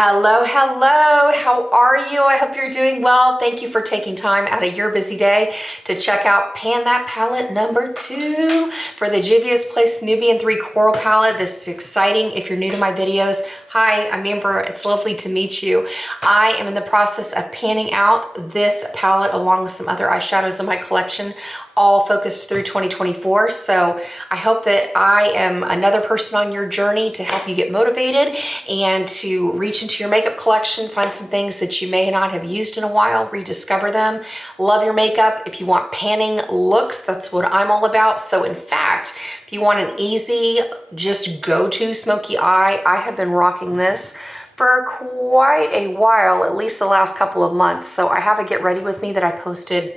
Hello, hello. How are you? I hope you're doing well. Thank you for taking time out of your busy day to check out Pan That Palette number 2 for the Juvia's Place Nubian 3 Coral Palette. This is exciting. If you're new to my videos, hi, I'm Amber. It's lovely to meet you. I am in the process of panning out this palette along with some other eyeshadows in my collection, all focused through 2024. So I hope that I am another person on your journey to help you get motivated and to reach into your makeup collection, find some things that you may not have used in a while, rediscover them. Love your makeup. If you want panning looks, that's what I'm all about. So in fact, if you want an easy, just go-to smoky eye, I have been rocking this for quite a while, at least the last couple of months. So I have a get ready with me that I posted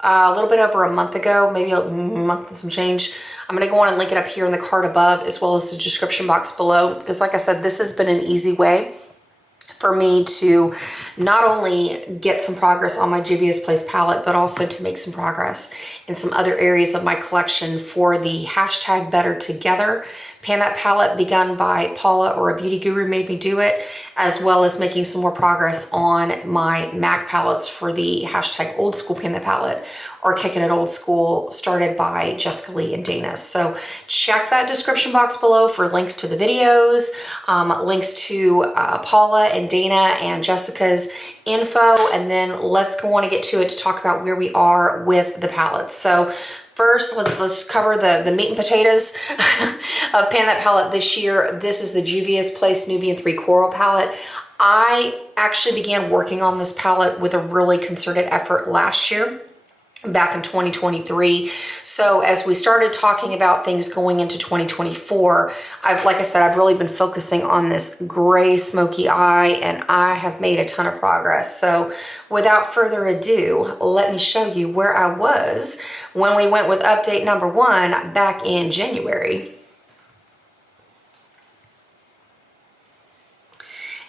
a little bit over a month ago, maybe a month and some change. I'm gonna go on and link it up here in the card above as well as the description box below, because like I said, this has been an easy way for me to not only get some progress on my Juvia's Place palette, but also to make some progress in some other areas of my collection for the hashtag Better Together Pan That Palette, begun by Paula, or a beauty guru made me do it, as well as making some more progress on my MAC palettes for the hashtag Old School Pan That Palette, or Kicking It Old School, started by Jessica Lee and Dana. So check that description box below for links to the videos, links to Paula and Dana and Jessica's info, and then let's go on and get to it to talk about where we are with the palettes. So first, let's cover the meat and potatoes of Pan That Palette this year. This is the Juvia's Place Nubian 3 Coral Palette. I actually began working on this palette with a really concerted effort last year, back in 2023. So as we started talking about things going into 2024, like I said, I've really been focusing on this gray smoky eye, and I have made a ton of progress. So without further ado, let me show you where I was when we went with update number 1 back in January.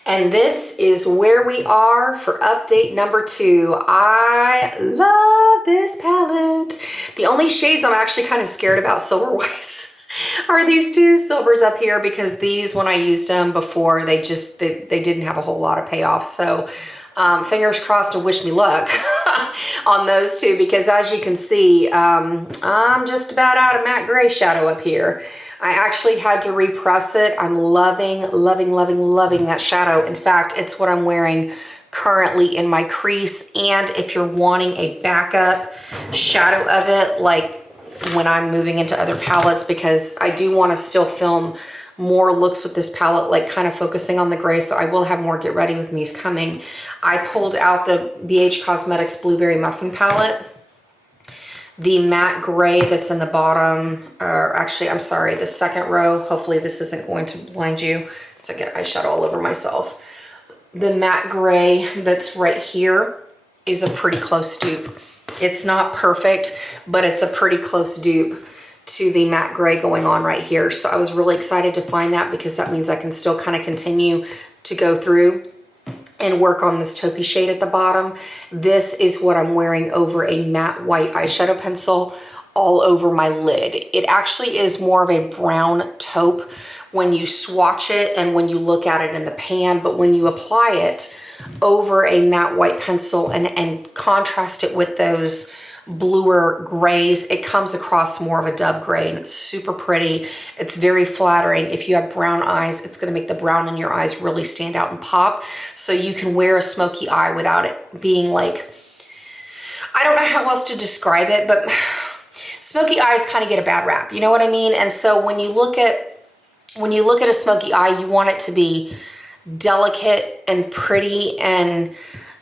And this is where we are for update number 2. I love this palette. The only shades I'm actually kind of scared about silver-wise are these two silvers up here, because these, when I used them before, they didn't have a whole lot of payoff. So fingers crossed to wish me luck on those two, because as you can see, I'm just about out of matte gray shadow up here. I actually had to repress it. I'm loving, loving, loving, loving that shadow. In fact, it's what I'm wearing currently in my crease. And if you're wanting a backup shadow of it, like when I'm moving into other palettes, because I do want to still film more looks with this palette, like kind of focusing on the gray, so I will have more Get Ready With Me's coming. I pulled out the BH Cosmetics Blueberry Muffin palette. The matte gray that's in the bottom, or actually, I'm sorry, the second row. Hopefully this isn't going to blind you, because I get eyeshadow all over myself. The matte gray that's right here is a pretty close dupe. It's not perfect, but it's a pretty close dupe to the matte gray going on right here. So I was really excited to find that, because that means I can still kind of continue to go through and work on this taupey shade at the bottom. This is what I'm wearing over a matte white eyeshadow pencil all over my lid. It actually is more of a brown taupe when you swatch it and when you look at it in the pan, but when you apply it over a matte white pencil and contrast it with those bluer grays, it comes across more of a dove gray, and it's super pretty. It's very flattering. If you have brown eyes, it's going to make the brown in your eyes really stand out and pop, so you can wear a smoky eye without it being like, I don't know how else to describe it, but smoky eyes kind of get a bad rap, you know what I mean? And so when you look at a smoky eye, you want it to be delicate and pretty and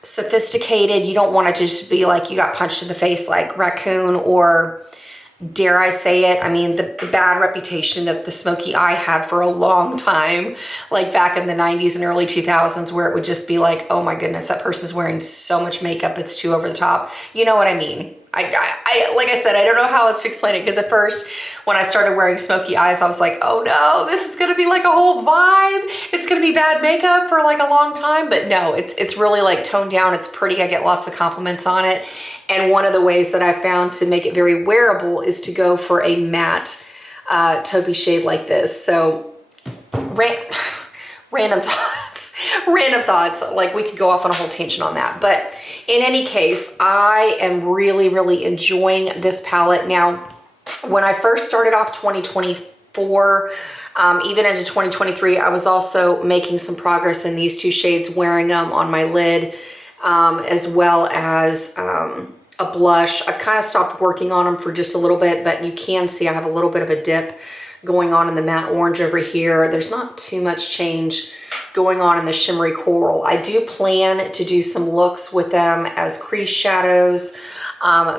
sophisticated. You don't want it to just be like you got punched in the face like Raccoon, or dare I say it, I mean the bad reputation that the smoky eye had for a long time, like back in the 90s and early 2000s, where it would just be like, oh my goodness, that person's wearing so much makeup, it's too over the top. You know what I mean? I like I said, I don't know how else to explain it, because at first when I started wearing smoky eyes, I was like, oh no, this is gonna be like a whole vibe. It's gonna be bad makeup for like a long time. But no, it's really like toned down. It's pretty. I get lots of compliments on it. And one of the ways that I found to make it very wearable is to go for a matte taupey shade like this. So random thoughts. random thoughts. Like we could go off on a whole tangent on that. But in any case, I am really, really enjoying this palette. Now, when I first started off 2024, even into 2023, I was also making some progress in these two shades, wearing them on my lid, as well as a blush. I've kind of stopped working on them for just a little bit, but you can see I have a little bit of a dip going on in the matte orange over here. There's not too much change going on in the shimmery coral. I do plan to do some looks with them as crease shadows,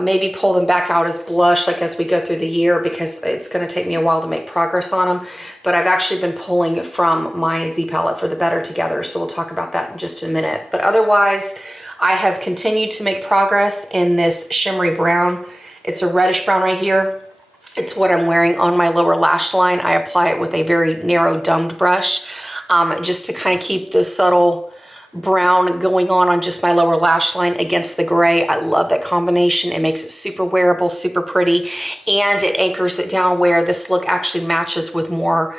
maybe pull them back out as blush like as we go through the year, because it's going to take me a while to make progress on them. But I've actually been pulling from my Z palette for the Better Together, so we'll talk about that in just a minute. But otherwise, I have continued to make progress in this shimmery brown. It's a reddish brown right here. It's what I'm wearing on my lower lash line. I apply it with a very narrow domed brush, just to kind of keep the subtle brown going on just my lower lash line against the gray. I love that combination. It makes it super wearable, super pretty, and it anchors it down where this look actually matches with more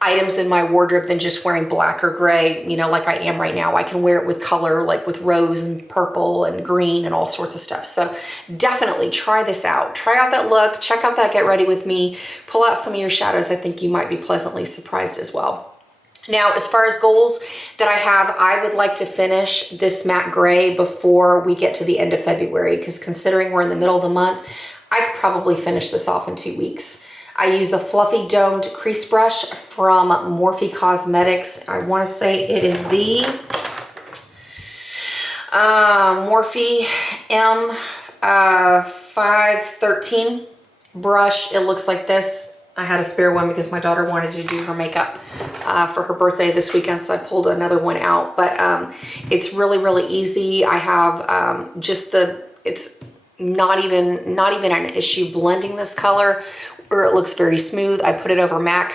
items in my wardrobe than just wearing black or gray, you know, like I am right now. I can wear it with color, like with rose and purple and green and all sorts of stuff. So definitely try this out. Try out that look, check out that Get Ready With Me, pull out some of your shadows. I think you might be pleasantly surprised as well. Now, as far as goals that I have, I would like to finish this matte gray before we get to the end of February, because considering we're in the middle of the month, I could probably finish this off in 2 weeks. I use a fluffy domed crease brush from Morphe Cosmetics. I want to say it is the Morphe M513 brush. It looks like this. I had a spare one because my daughter wanted to do her makeup for her birthday this weekend, so I pulled another one out. But it's really, really easy. I have it's not even an issue blending this color, or it looks very smooth. I put it over MAC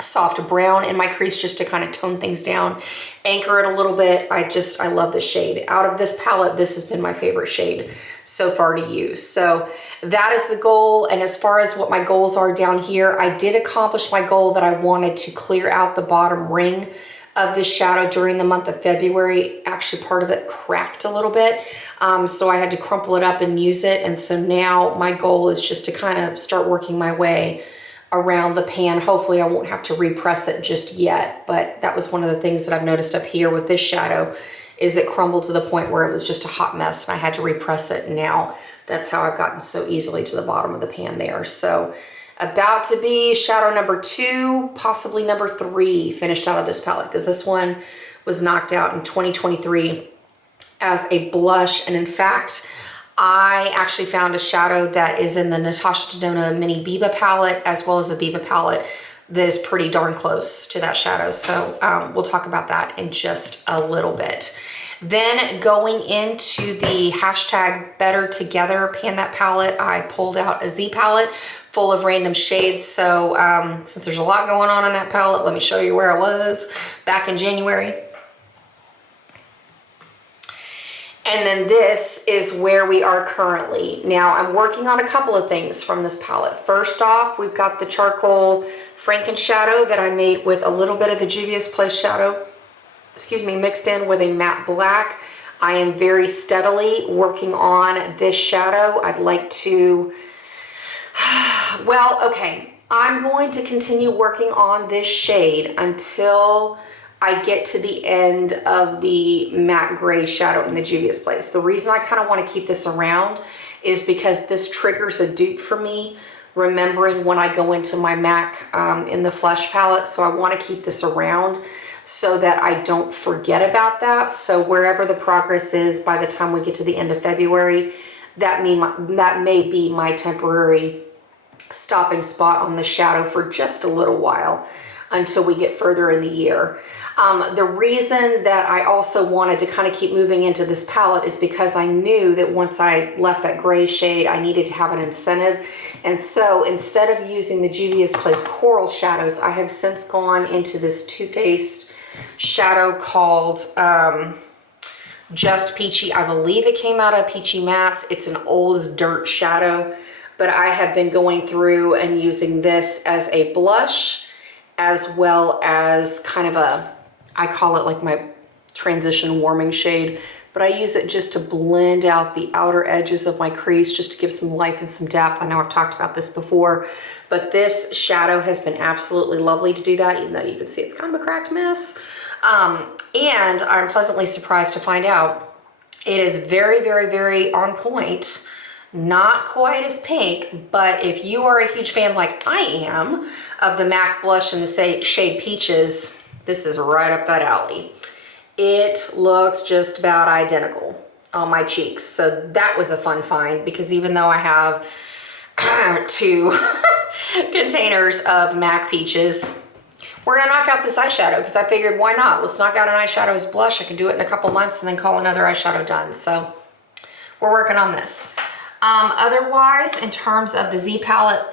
soft brown in my crease just to kind of tone things down, anchor it a little bit. I love this shade. Out of this palette, this has been my favorite shade so far to use. So that is the goal. And as far as what my goals are down here, I did accomplish my goal that I wanted to clear out the bottom ring of this shadow during the month of February. Actually, part of it cracked a little bit. So I had to crumple it up and use it. And so now my goal is just to kind of start working my way around the pan. Hopefully I won't have to repress it just yet, but that was one of the things that I've noticed up here with this shadow, is it crumbled to the point where it was just a hot mess and I had to repress it. And now that's how I've gotten so easily to the bottom of the pan there. So about to be shadow number 2, possibly number 3 finished out of this palette, because this one was knocked out in 2023 as a blush. And in fact, I actually found a shadow that is in the Natasha Denona Mini Biba palette, as well as the Biba palette, that is pretty darn close to that shadow. So we'll talk about that in just a little bit. Then going into the hashtag Better Together Pan That palette, I pulled out a Z palette full of random shades. So since there's a lot going on in that palette, let me show you where I was back in January. And then this is where we are currently. Now I'm working on a couple of things from this palette. First off, we've got the charcoal Franken shadow that I made with a little bit of the Juvia's Place shadow, mixed in with a matte black. I am very steadily working on this shadow. I'd like to, well, okay. I'm going to continue working on this shade until I get to the end of the matte gray shadow in the Juvia's Place. The reason I kind of want to keep this around is because this triggers a dupe for me, remembering when I go into my MAC in the Flesh palette. So I want to keep this around so that I don't forget about that. So wherever the progress is by the time we get to the end of February, that may be my temporary stopping spot on the shadow for just a little while until we get further in the year. The reason that I also wanted to kind of keep moving into this palette is because I knew that once I left that gray shade, I needed to have an incentive. And so instead of using the Juvia's Place Coral shadows, I have since gone into this Too Faced shadow called Just Peachy. I believe it came out of Peachy Mattes. It's an old as dirt shadow, but I have been going through and using this as a blush, as well as kind of a, I call it like transition warming shade, but I use it just to blend out the outer edges of my crease, just to give some life and some depth. I know I've talked about this before, but this shadow has been absolutely lovely to do that, even though you can see it's kind of a cracked mess. And I'm pleasantly surprised to find out it is very, very, very on point. Not quite as pink, but if you are a huge fan like I am of the MAC blush in the shade Peaches, this is right up that alley. It looks just about identical on my cheeks. So that was a fun find, because even though I have 2 containers of MAC Peaches, we're gonna knock out this eyeshadow, because I figured, why not? Let's knock out an eyeshadow as blush. I can do it in a couple months and then call another eyeshadow done. So we're working on this. Otherwise, in terms of the Z palette,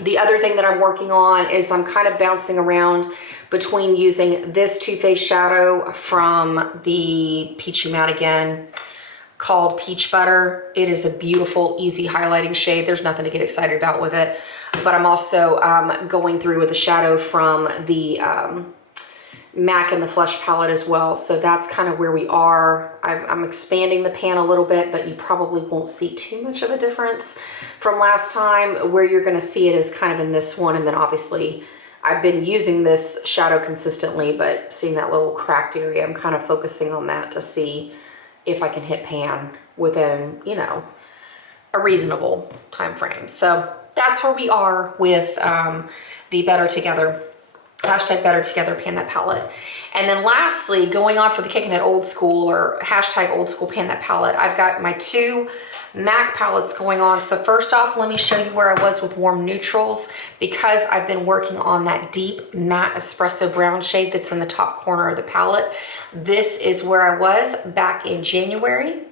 the other thing that I'm working on is I'm kind of bouncing around between using this Too Faced shadow from the Peachy Matte again, called Peach Butter. It is a beautiful, easy highlighting shade. There's nothing to get excited about with it. But I'm also going through with a shadow from the MAC in the Flush palette as well. So that's kind of where we are. I'm expanding the pan a little bit, but you probably won't see too much of a difference from last time. Where you're gonna see it is kind of in this one, and then obviously I've been using this shadow consistently, but seeing that little cracked area, I'm kind of focusing on that to see if I can hit pan within, you know, a reasonable time frame. So that's where we are with the Better Together, hashtag Better Together Pan That Palette. And then lastly, going on for the Kicking It Old School, or hashtag Old School Pan That Palette, I've got my 2 MAC palettes going on. So first off, let me show you where I was with warm neutrals, because I've been working on that deep matte espresso brown shade that's in the top corner of the palette. This is where I was back in January.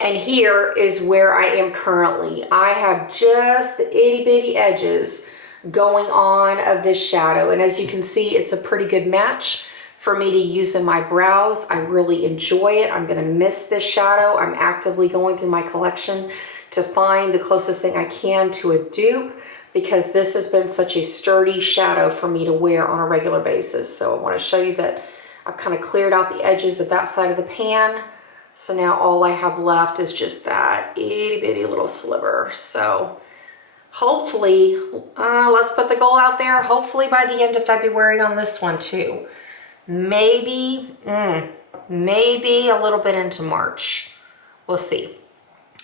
And here is where I am currently. I have just the itty bitty edges going on of this shadow. And as you can see, it's a pretty good match for me to use in my brows. I really enjoy it. I'm gonna miss this shadow. I'm actively going through my collection to find the closest thing I can to a dupe, because this has been such a sturdy shadow for me to wear on a regular basis. So I wanna show you that I've kind of cleared out the edges of that side of the pan. So now all I have left is just that itty bitty little sliver. So hopefully, let's put the goal out there, hopefully by the end of February on this one too. Maybe a little bit into March. We'll see.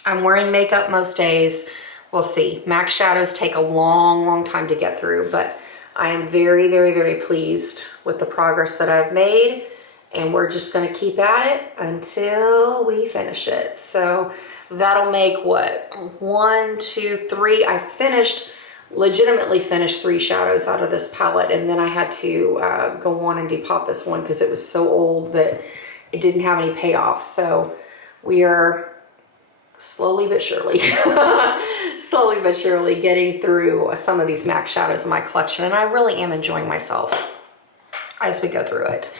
I'm wearing makeup most days. We'll see. MAC shadows take a long, long time to get through, but I am very, very, very pleased with the progress that I've made, and we're just gonna keep at it until we finish it. So that'll make what, 1, 2, 3. I legitimately finished 3 shadows out of this palette, and then I had to go on and depop this one because it was so old that it didn't have any payoff. So we are slowly but surely getting through some of these MAC shadows in my collection, and I really am enjoying myself as we go through it.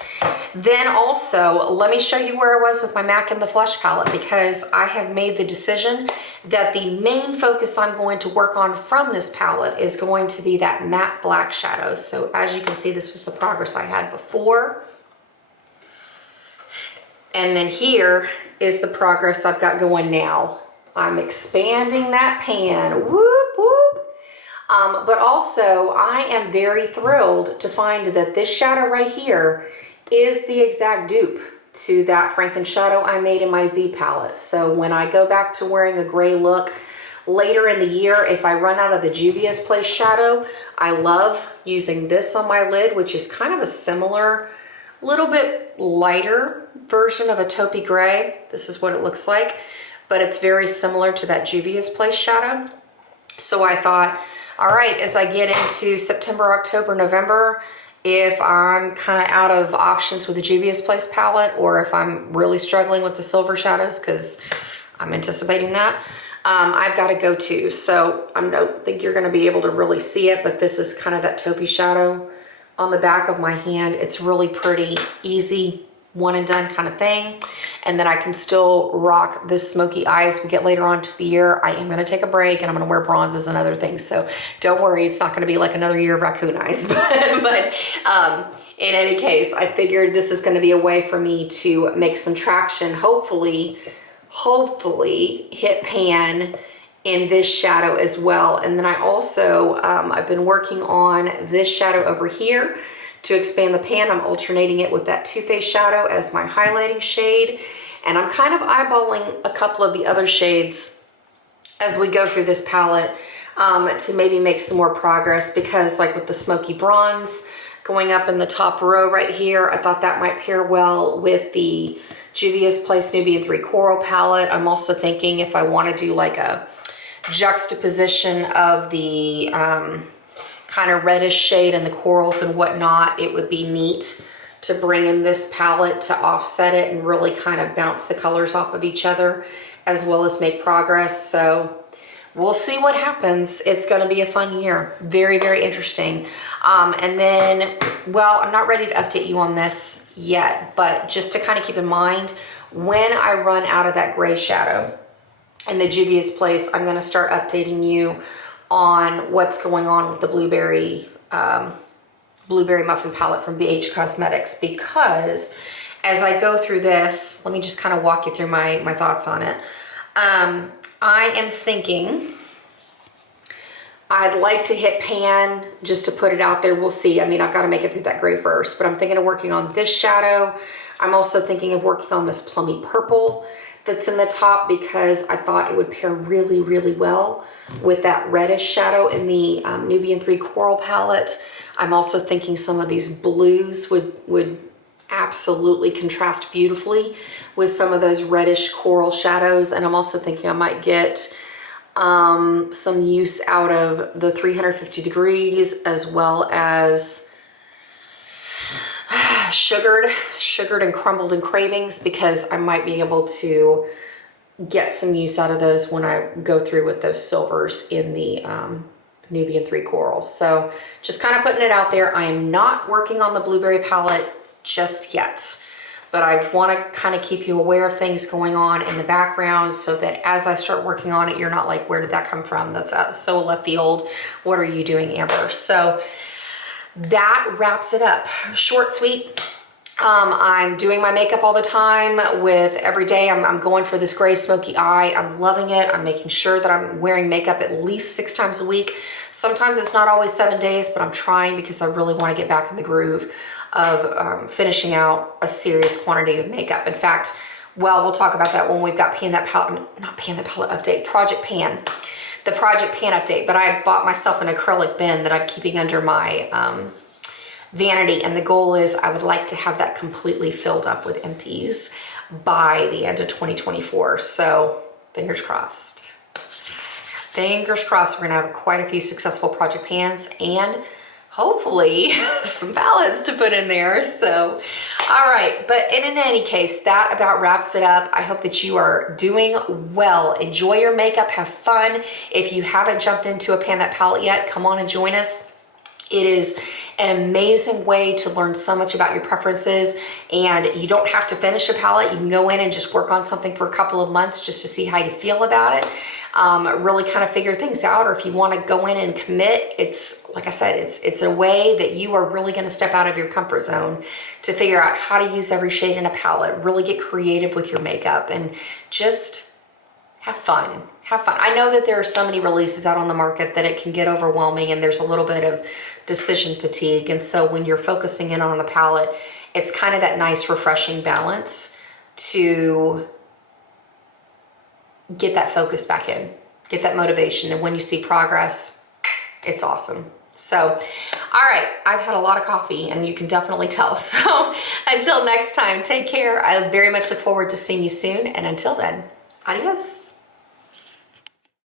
Then also, let me show you where I was with my MAC in the Flush palette, because I have made the decision that the main focus I'm going to work on from this palette is going to be that matte black shadow. So as you can see, this was the progress I had before. And then here is the progress I've got going now. I'm expanding that pan, whoop, whoop. But also I am very thrilled to find that this shadow right here is the exact dupe to that Franken shadow I made in my Z palette. So when I go back to wearing a gray look later in the year, if I run out of the Juvia's Place shadow, I love using this on my lid, which is kind of a similar, little bit lighter version of a taupey gray. This is what it looks like, but it's very similar to that Juvia's Place shadow. So I thought, all right, as I get into September, October, November, if I'm kind of out of options with the Juvia's Place palette, or if I'm really struggling with the silver shadows, because I'm anticipating that, I've got a go-to. So I don't think you're going to be able to really see it, but this is kind of that taupey shadow on the back of my hand. It's really pretty, easy, one and done kind of thing. and then I can still rock this smoky eye as we get later on to the year. I am gonna take a break and I'm gonna wear bronzes and other things. So don't worry, it's not gonna be like another year of raccoon eyes. but in any case, I figured this is gonna be a way for me to make some traction, hopefully hit pan in this shadow as well. And then I also, I've been working on this shadow over here to expand the pan. I'm alternating it with that Too Faced shadow as my highlighting shade. And I'm kind of eyeballing a couple of the other shades as we go through this palette to maybe make some more progress, because like with the smoky bronze going up in the top row right here, I thought that might pair well with the Juvia's Place Nubian 3 Coral palette. I'm also thinking if I want to do like a juxtaposition of the kind of reddish shade and the corals and whatnot, it would be neat to bring in this palette to offset it and really kind of bounce the colors off of each other as well as make progress. So we'll see what happens. It's going to be a fun year. Very, very interesting. And then, well, I'm not ready to update you on this yet, but just to kind of keep in mind, when I run out of that gray shadow in the Juvia's Place, I'm going to start updating you on what's going on with the blueberry muffin palette from BH Cosmetics, because as I go through this, let me just kind of walk you through my thoughts on it. I am thinking I'd like to hit pan just to put it out there. We'll see. I mean, I've got to make it through that gray first, but I'm thinking of working on this shadow. I'm also thinking of working on this plummy purple that's in the top, because I thought it would pair really, really well with that reddish shadow in the Nubian 3 Coral palette. I'm also thinking some of these blues would absolutely contrast beautifully with some of those reddish coral shadows. And I'm also thinking I might get some use out of the 350 degrees as well as sugared and crumbled and cravings, because I might be able to get some use out of those when I go through with those silvers in the Nubian 3 Coral. So just kind of putting it out there. I am not working on the blueberry palette just yet, but I want to kind of keep you aware of things going on in the background so that as I start working on it, you're not like, where did that come from? That's so left field. What are you doing, Amber? So that wraps it up. Short, sweet. I'm doing my makeup all the time with every day. I'm going for this gray smoky eye. I'm loving it. I'm making sure that I'm wearing makeup at least 6 times a week. Sometimes it's not always 7 days, but I'm trying because I really want to get back in the groove of finishing out a serious quantity of makeup. In fact, well, we'll talk about that when we've got Project Pan update. The Project Pan update, but I bought myself an acrylic bin that I'm keeping under my vanity, and the goal is I would like to have that completely filled up with empties by the end of 2024. So fingers crossed. Fingers crossed we're gonna have quite a few successful Project Pans and hopefully some palettes to put in there. So, all right, but in any case, that about wraps it up. I hope that you are doing well. Enjoy your makeup, have fun. If you haven't jumped into a Pan That palette yet, come on and join us. It is an amazing way to learn so much about your preferences, and you don't have to finish a palette. You can go in and just work on something for a couple of months just to see how you feel about it. Really kind of figure things out, or if you want to go in and commit, it's like I said, it's a way that you are really going to step out of your comfort zone to figure out how to use every shade in a palette, really get creative with your makeup, and just have fun. Have fun. I know that there are so many releases out on the market that it can get overwhelming and there's a little bit of decision fatigue. And so when you're focusing in on the palette, it's kind of that nice refreshing balance to get that focus back in, get that motivation. And when you see progress, it's awesome. So, all right, I've had a lot of coffee and you can definitely tell. So until next time, take care. I very much look forward to seeing you soon. And until then, adios.